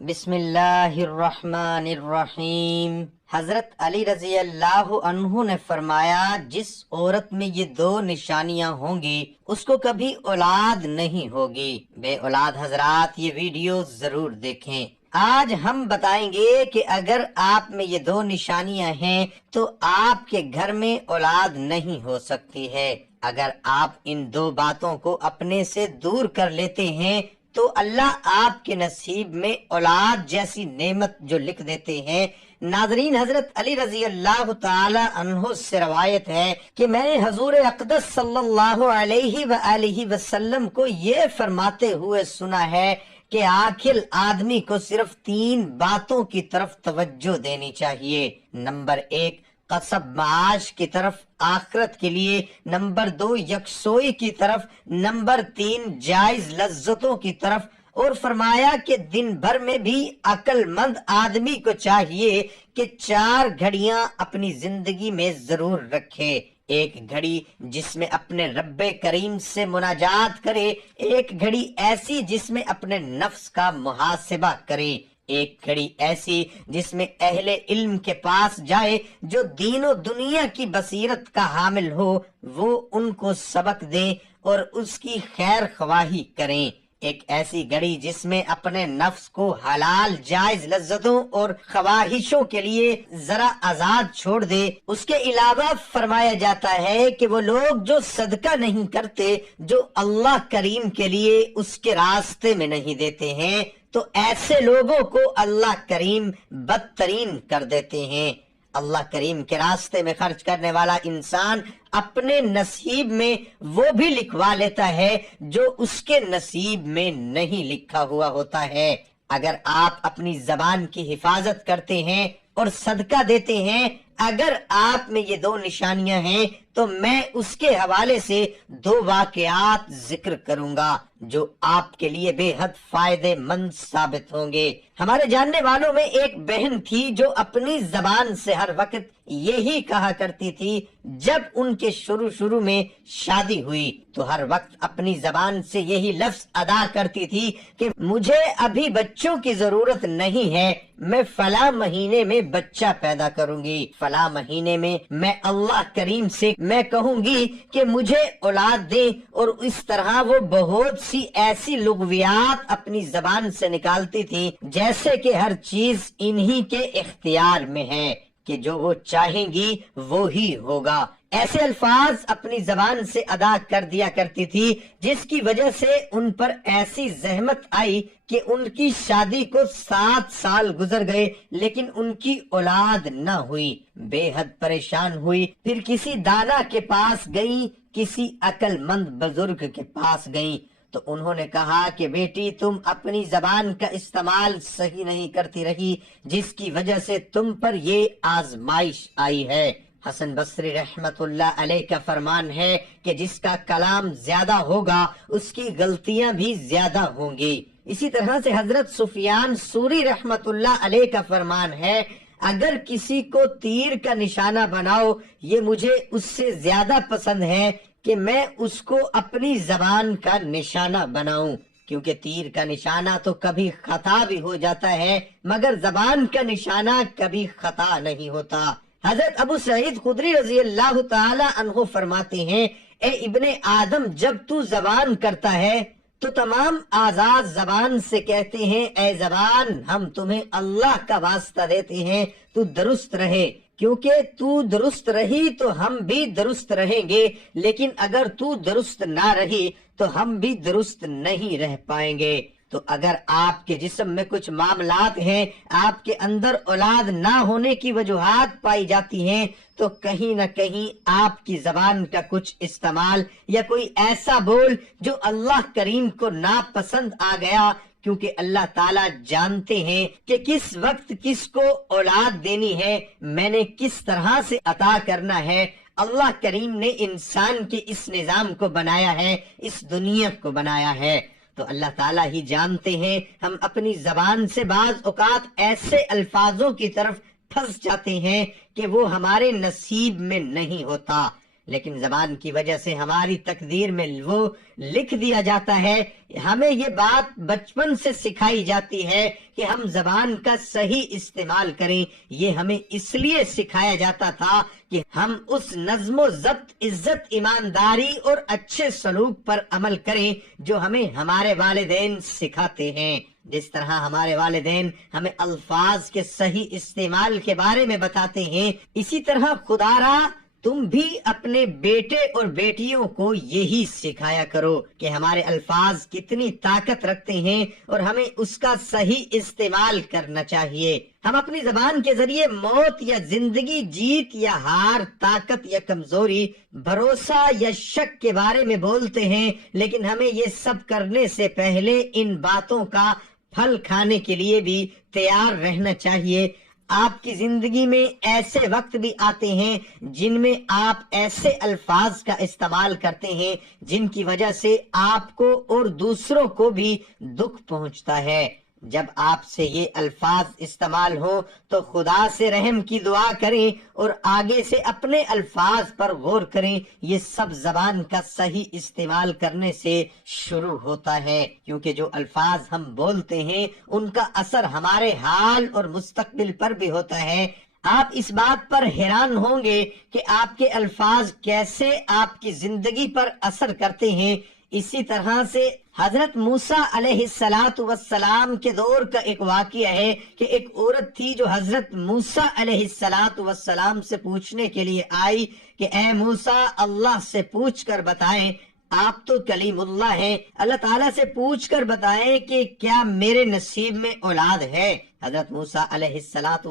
بسم اللہ الرحمن الرحیم۔ حضرت علی رضی اللہ عنہ نے فرمایا، جس عورت میں یہ دو نشانیاں ہوں گی اس کو کبھی اولاد نہیں ہوگی۔ بے اولاد حضرات یہ ویڈیو ضرور دیکھیں۔ آج ہم بتائیں گے کہ اگر آپ میں یہ دو نشانیاں ہیں تو آپ کے گھر میں اولاد نہیں ہو سکتی ہے۔ اگر آپ ان دو باتوں کو اپنے سے دور کر لیتے ہیں تو اللہ آپ کے نصیب میں اولاد جیسی نعمت جو لکھ دیتے ہیں۔ ناظرین، حضرت علی رضی اللہ تعالی عنہ سے روایت ہے کہ میں نے حضور اقدس صلی اللہ علیہ وآلہ وسلم کو یہ فرماتے ہوئے سنا ہے کہ عاقل آدمی کو صرف 3 باتوں کی طرف توجہ دینی چاہیے۔ نمبر 1، قصب معاش کی طرف آخرت کے لیے۔ نمبر 2، یکسوئی کی طرف۔ نمبر 3، جائز لذتوں کی طرف۔ اور فرمایا کہ دن بھر میں بھی عقل مند آدمی کو چاہیے کہ 4 گھڑیاں اپنی زندگی میں ضرور رکھے۔ ایک گھڑی جس میں اپنے رب کریم سے مناجات کرے، ایک گھڑی ایسی جس میں اپنے نفس کا محاسبہ کرے، ایک گھڑی ایسی جس میں اہل علم کے پاس جائے جو دین و دنیا کی بصیرت کا حامل ہو، وہ ان کو سبق دیں اور اس کی خیر خواہی کریں، ایک ایسی گھڑی جس میں اپنے نفس کو حلال جائز لذتوں اور خواہشوں کے لیے ذرا آزاد چھوڑ دے۔ اس کے علاوہ فرمایا جاتا ہے کہ وہ لوگ جو صدقہ نہیں کرتے، جو اللہ کریم کے لیے اس کے راستے میں نہیں دیتے ہیں، تو ایسے لوگوں کو اللہ کریم بدترین کر دیتے ہیں۔ اللہ کریم کے راستے میں خرچ کرنے والا انسان اپنے نصیب میں وہ بھی لکھوا لیتا ہے جو اس کے نصیب میں نہیں لکھا ہوا ہوتا ہے۔ اگر آپ اپنی زبان کی حفاظت کرتے ہیں اور صدقہ دیتے ہیں، اگر آپ میں یہ 2 نشانیاں ہیں تو میں اس کے حوالے سے 2 واقعات ذکر کروں گا جو آپ کے لیے بے حد فائدے مند ثابت ہوں گے۔ ہمارے جاننے والوں میں ایک بہن تھی جو اپنی زبان سے ہر وقت یہی کہا کرتی تھی۔ جب ان کے شروع میں شادی ہوئی تو ہر وقت اپنی زبان سے یہی لفظ ادا کرتی تھی کہ مجھے ابھی بچوں کی ضرورت نہیں ہے، میں فلاں مہینے میں بچہ پیدا کروں گی، فلاں مہینے میں میں اللہ کریم سے میں کہوں گی کہ مجھے اولاد دے، اور اس طرح وہ بہت سی ایسی لغویات اپنی زبان سے نکالتی تھی جیسے کہ ہر چیز انہی کے اختیار میں ہے، کہ جو وہ چاہیں گی وہی ہوگا۔ ایسے الفاظ اپنی زبان سے ادا کر دیا کرتی تھی جس کی وجہ سے ان پر ایسی زحمت آئی کہ ان کی شادی کو 7 سال گزر گئے لیکن ان کی اولاد نہ ہوئی۔ بے حد پریشان ہوئی، پھر کسی دانا کے پاس گئیں، کسی عقل مند بزرگ کے پاس گئیں تو انہوں نے کہا کہ بیٹی، تم اپنی زبان کا استعمال صحیح نہیں کرتی رہی جس کی وجہ سے تم پر یہ آزمائش آئی ہے۔ حسن بصری رحمت اللہ علیہ کا فرمان ہے کہ جس کا کلام زیادہ ہوگا اس کی غلطیاں بھی زیادہ ہوں گی۔ اسی طرح سے حضرت سفیان ثوری رحمت اللہ علیہ کا فرمان ہے، اگر کسی کو تیر کا نشانہ بناؤ، یہ مجھے اس سے زیادہ پسند ہے کہ میں اس کو اپنی زبان کا نشانہ بناؤں، کیونکہ تیر کا نشانہ تو کبھی خطا بھی ہو جاتا ہے مگر زبان کا نشانہ کبھی خطا نہیں ہوتا۔ حضرت ابو سعید خدری رضی اللہ تعالی عنہ فرماتے ہیں، اے ابن آدم، جب تو زبان کرتا ہے تو تمام اعضاء زبان سے کہتے ہیں، اے زبان، ہم تمہیں اللہ کا واسطہ دیتے ہیں تو درست رہے، کیونکہ تو درست رہی تو ہم بھی درست رہیں گے، لیکن اگر تو درست نہ رہی تو ہم بھی درست نہیں رہ پائیں گے۔ تو اگر آپ کے جسم میں کچھ معاملات ہیں، آپ کے اندر اولاد نہ ہونے کی وجوہات پائی جاتی ہیں، تو کہیں نہ کہیں آپ کی زبان کا کچھ استعمال یا کوئی ایسا بول جو اللہ کریم کو ناپسند آ گیا، کیونکہ اللہ تعالیٰ جانتے ہیں کہ کس وقت کس کو اولاد دینی ہے، میں نے کس طرح سے عطا کرنا ہے۔ اللہ کریم نے انسان کے اس نظام کو بنایا ہے، اس دنیا کو بنایا ہے، تو اللہ تعالیٰ ہی جانتے ہیں ہم اپنی زبان سے بعض اوقات ایسے الفاظوں کی طرف پھنس جاتے ہیں کہ وہ ہمارے نصیب میں نہیں ہوتا۔ لیکن زبان کی وجہ سے ہماری تقدیر میں وہ لکھ دیا جاتا ہے. ہمیں یہ بات بچپن سے سکھائی جاتی ہے کہ ہم زبان کا صحیح استعمال کریں. یہ ہمیں اس لیے سکھایا جاتا تھا کہ ہم اس نظم و ضبط، عزت، ایمانداری اور اچھے سلوک پر عمل کریں جو ہمیں ہمارے والدین سکھاتے ہیں. جس طرح ہمارے والدین ہمیں الفاظ کے صحیح استعمال کے بارے میں بتاتے ہیں، اسی طرح خدا را تم بھی اپنے بیٹے اور بیٹیوں کو یہی سکھایا کرو کہ ہمارے الفاظ کتنی طاقت رکھتے ہیں اور ہمیں اس کا صحیح استعمال کرنا چاہیے. ہم اپنی زبان کے ذریعے موت یا زندگی، جیت یا ہار، طاقت یا کمزوری، بھروسہ یا شک کے بارے میں بولتے ہیں، لیکن ہمیں یہ سب کرنے سے پہلے ان باتوں کا پھل کھانے کے لیے بھی تیار رہنا چاہیے. آپ کی زندگی میں ایسے وقت بھی آتے ہیں جن میں آپ ایسے الفاظ کا استعمال کرتے ہیں جن کی وجہ سے آپ کو اور دوسروں کو بھی دکھ پہنچتا ہے. جب آپ سے یہ الفاظ استعمال ہو تو خدا سے رحم کی دعا کریں اور آگے سے اپنے الفاظ پر غور کریں. یہ سب زبان کا صحیح استعمال کرنے سے شروع ہوتا ہے، کیونکہ جو الفاظ ہم بولتے ہیں ان کا اثر ہمارے حال اور مستقبل پر بھی ہوتا ہے. آپ اس بات پر حیران ہوں گے کہ آپ کے الفاظ کیسے آپ کی زندگی پر اثر کرتے ہیں. اسی طرح سے حضرت موسیٰ علیہ السلام کے دور کا ایک واقعہ ہے کہ ایک عورت تھی جو حضرت موسیٰ علیہ السلام سے پوچھنے کے لیے آئی کہ اے موسیٰ، اللہ سے پوچھ کر بتائیں، آپ تو کلیم اللہ ہیں، اللہ تعالیٰ سے پوچھ کر بتائیں کہ کیا میرے نصیب میں اولاد ہے. حضرت موسیٰ علیہ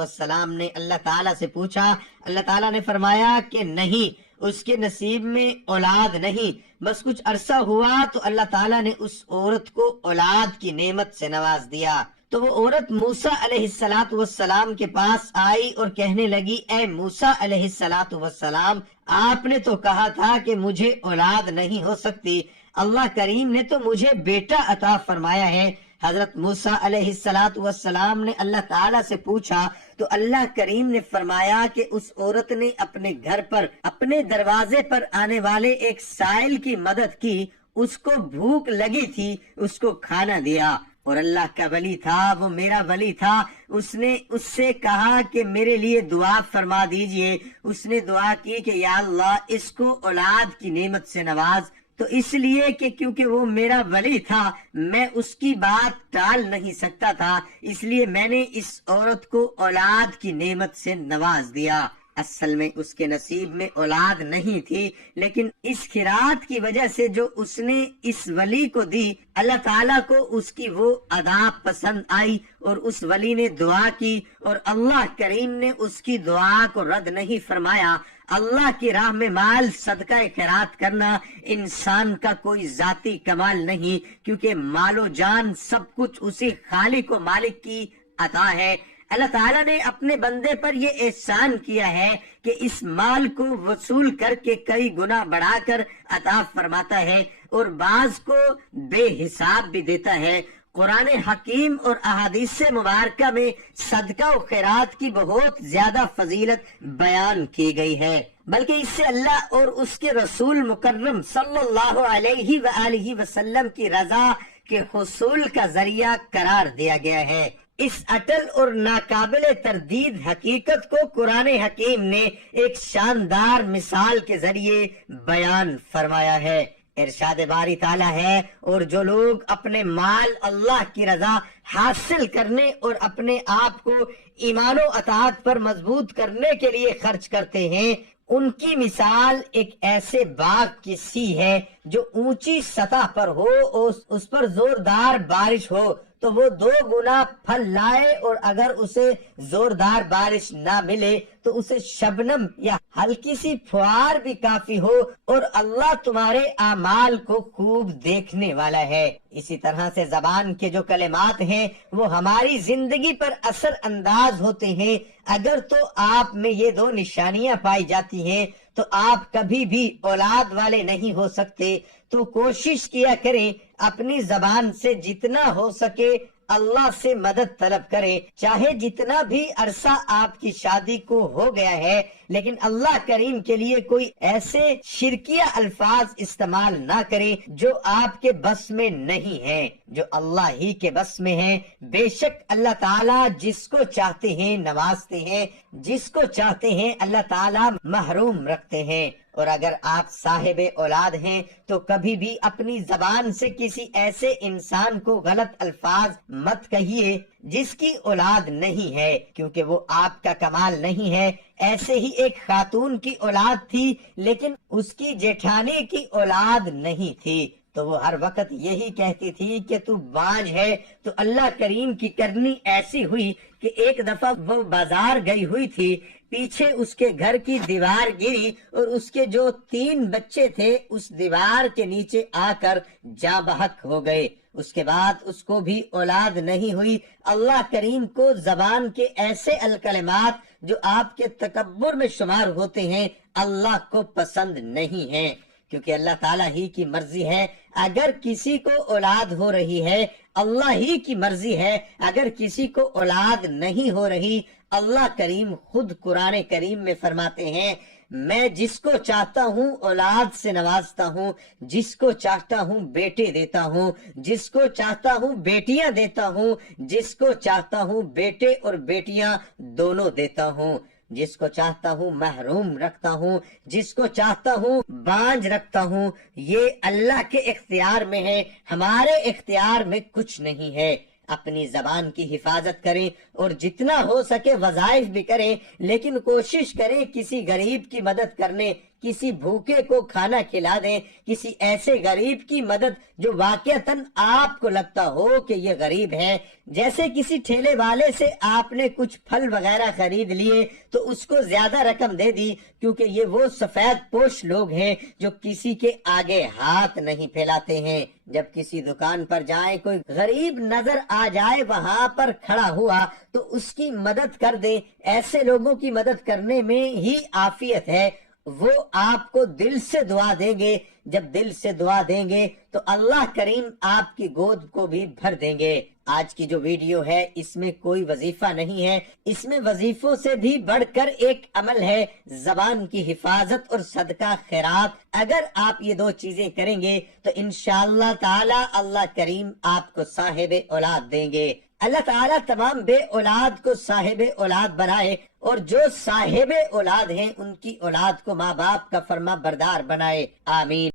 السلام نے اللہ تعالیٰ سے پوچھا. اللہ تعالیٰ نے فرمایا کہ نہیں، اس کے نصیب میں اولاد نہیں. بس کچھ عرصہ ہوا تو اللہ تعالیٰ نے اس عورت کو اولاد کی نعمت سے نواز دیا. تو وہ عورت موسیٰ علیہ السلام کے پاس آئی اور کہنے لگی، اے موسیٰ علیہ السلام، آپ نے تو کہا تھا کہ مجھے اولاد نہیں ہو سکتی، اللہ کریم نے تو مجھے بیٹا عطا فرمایا ہے. حضرت موسیٰ علیہ السلام نے اللہ تعالیٰ سے پوچھا تو اللہ کریم نے فرمایا کہ اس عورت نے اپنے گھر پر، اپنے دروازے پر آنے والے ایک سائل کی مدد کی. اس کو بھوک لگی تھی، اس کو کھانا دیا. اور اللہ کا ولی تھا، وہ میرا ولی تھا، اس نے اس سے کہا کہ میرے لیے دعا فرما دیجئے. اس نے دعا کی کہ یا اللہ اس کو اولاد کی نعمت سے نواز. تو اس لیے کہ کیونکہ وہ میرا ولی تھا، میں اس کی بات ٹال نہیں سکتا تھا، اس لیے میں نے اس عورت کو اولاد کی نعمت سے نواز دیا. اصل میں اس کے نصیب میں اولاد نہیں تھی، لیکن اس خیرات کی وجہ سے جو اس نے اس ولی کو دی، اللہ تعالیٰ کو اس کی وہ ادا پسند آئی اور اس ولی نے دعا کی اور اللہ کریم نے اس کی دعا کو رد نہیں فرمایا. اللہ کی راہ میں مال صدقہ خیرات کرنا انسان کا کوئی ذاتی کمال نہیں، کیونکہ مال و جان سب کچھ اسی خالق و مالک کی عطا ہے. اللہ تعالیٰ نے اپنے بندے پر یہ احسان کیا ہے کہ اس مال کو وصول کر کے کئی گنا بڑھا کر عطا فرماتا ہے اور بعض کو بے حساب بھی دیتا ہے. قرآن حکیم اور احادیث مبارکہ میں صدقہ و خیرات کی بہت زیادہ فضیلت بیان کی گئی ہے، بلکہ اس سے اللہ اور اس کے رسول مکرم صلی اللہ علیہ وآلہ وسلم کی رضا کے حصول کا ذریعہ قرار دیا گیا ہے. اس اٹل اور ناقابل تردید حقیقت کو قرآن حکیم نے ایک شاندار مثال کے ذریعے بیان فرمایا ہے. ارشاد باری تعالیٰ ہے، اور جو لوگ اپنے مال اللہ کی رضا حاصل کرنے اور اپنے آپ کو ایمان و اطاعت پر مضبوط کرنے کے لیے خرچ کرتے ہیں، ان کی مثال ایک ایسے باغ کی سی ہے جو اونچی سطح پر ہو اور اس پر زوردار بارش ہو تو وہ 2 گنا پھل لائے، اور اگر اسے زوردار بارش نہ ملے تو اسے شبنم یا ہلکی سی فوار بھی کافی ہو، اور اللہ تمہارے اعمال کو خوب دیکھنے والا ہے. اسی طرح سے زبان کے جو کلمات ہیں وہ ہماری زندگی پر اثر انداز ہوتے ہیں. اگر تو آپ میں یہ 2 نشانیاں پائی جاتی ہیں تو آپ کبھی بھی اولاد والے نہیں ہو سکتے. تو کوشش کیا کریں اپنی زبان سے جتنا ہو سکے اللہ سے مدد طلب کریں، چاہے جتنا بھی عرصہ آپ کی شادی کو ہو گیا ہے، لیکن اللہ کریم کے لیے کوئی ایسے شرکیہ الفاظ استعمال نہ کریں جو آپ کے بس میں نہیں ہیں، جو اللہ ہی کے بس میں ہیں۔ بے شک اللہ تعالیٰ جس کو چاہتے ہیں نوازتے ہیں، جس کو چاہتے ہیں اللہ تعالیٰ محروم رکھتے ہیں۔ اور اگر آپ صاحب اولاد ہیں تو کبھی بھی اپنی زبان سے کسی ایسے انسان کو غلط الفاظ مت کہیے جس کی اولاد نہیں ہے، کیونکہ وہ آپ کا کمال نہیں ہے۔ ایسے ہی ایک خاتون کی اولاد تھی لیکن اس کی جیٹھانی کی اولاد نہیں تھی، تو وہ ہر وقت یہی کہتی تھی کہ تو بانجھ ہے۔ تو اللہ کریم کی کرنی ایسی ہوئی کہ ایک دفعہ وہ بازار گئی ہوئی تھی، پیچھے اس کے گھر کی دیوار گری اور اس کے جو 3 بچے تھے اس دیوار کے نیچے آ کر جاں بحق ہو گئے۔ اس کے بعد اس کو بھی اولاد نہیں ہوئی۔ اللہ کریم کو زبان کے ایسے الکلمات جو آپ کے تکبر میں شمار ہوتے ہیں اللہ کو پسند نہیں ہیں، کیونکہ اللہ تعالیٰ ہی کی مرضی ہے۔ اگر کسی کو اولاد ہو رہی ہے اللہ ہی کی مرضی ہے، اگر کسی کو اولاد نہیں ہو رہی اللہ کریم خود قرآن کریم میں فرماتے ہیں میں جس کو چاہتا ہوں اولاد سے نوازتا ہوں، جس کو چاہتا ہوں بیٹے دیتا ہوں، جس کو چاہتا ہوں بیٹیاں دیتا ہوں، جس کو چاہتا ہوں بیٹے اور بیٹیاں دونوں دیتا ہوں، جس کو چاہتا ہوں محروم رکھتا ہوں، جس کو چاہتا ہوں بانجھ رکھتا ہوں۔ یہ اللہ کے اختیار میں ہے، ہمارے اختیار میں کچھ نہیں ہے۔ اپنی زبان کی حفاظت کریں اور جتنا ہو سکے وظائف بھی کریں، لیکن کوشش کریں کسی غریب کی مدد کرنے، کسی بھوکے کو کھانا کھلا دیں، کسی ایسے غریب کی مدد جو واقعتاً آپ کو لگتا ہو کہ یہ غریب ہے۔ جیسے کسی ٹھیلے والے سے آپ نے کچھ پھل وغیرہ خرید لیے تو اس کو زیادہ رقم دے دی، کیونکہ یہ وہ سفید پوش لوگ ہیں جو کسی کے آگے ہاتھ نہیں پھیلاتے ہیں۔ جب کسی دکان پر جائیں کوئی غریب نظر آ جائے وہاں پر کھڑا ہوا تو اس کی مدد کر دیں۔ ایسے لوگوں کی مدد کرنے میں ہی عافیت ہے، وہ آپ کو دل سے دعا دیں گے۔ جب دل سے دعا دیں گے تو اللہ کریم آپ کی گود کو بھی بھر دیں گے۔ آج کی جو ویڈیو ہے اس میں کوئی وظیفہ نہیں ہے، اس میں وظیفوں سے بھی بڑھ کر ایک عمل ہے، زبان کی حفاظت اور صدقہ خیرات۔ اگر آپ یہ 2 چیزیں کریں گے تو انشاءاللہ تعالی اللہ کریم آپ کو صاحب اولاد دیں گے۔ اللہ تعالیٰ تمام بے اولاد کو صاحب اولاد بنائے، اور جو صاحب اولاد ہیں ان کی اولاد کو ماں باپ کا فرما بردار بنائے، آمین۔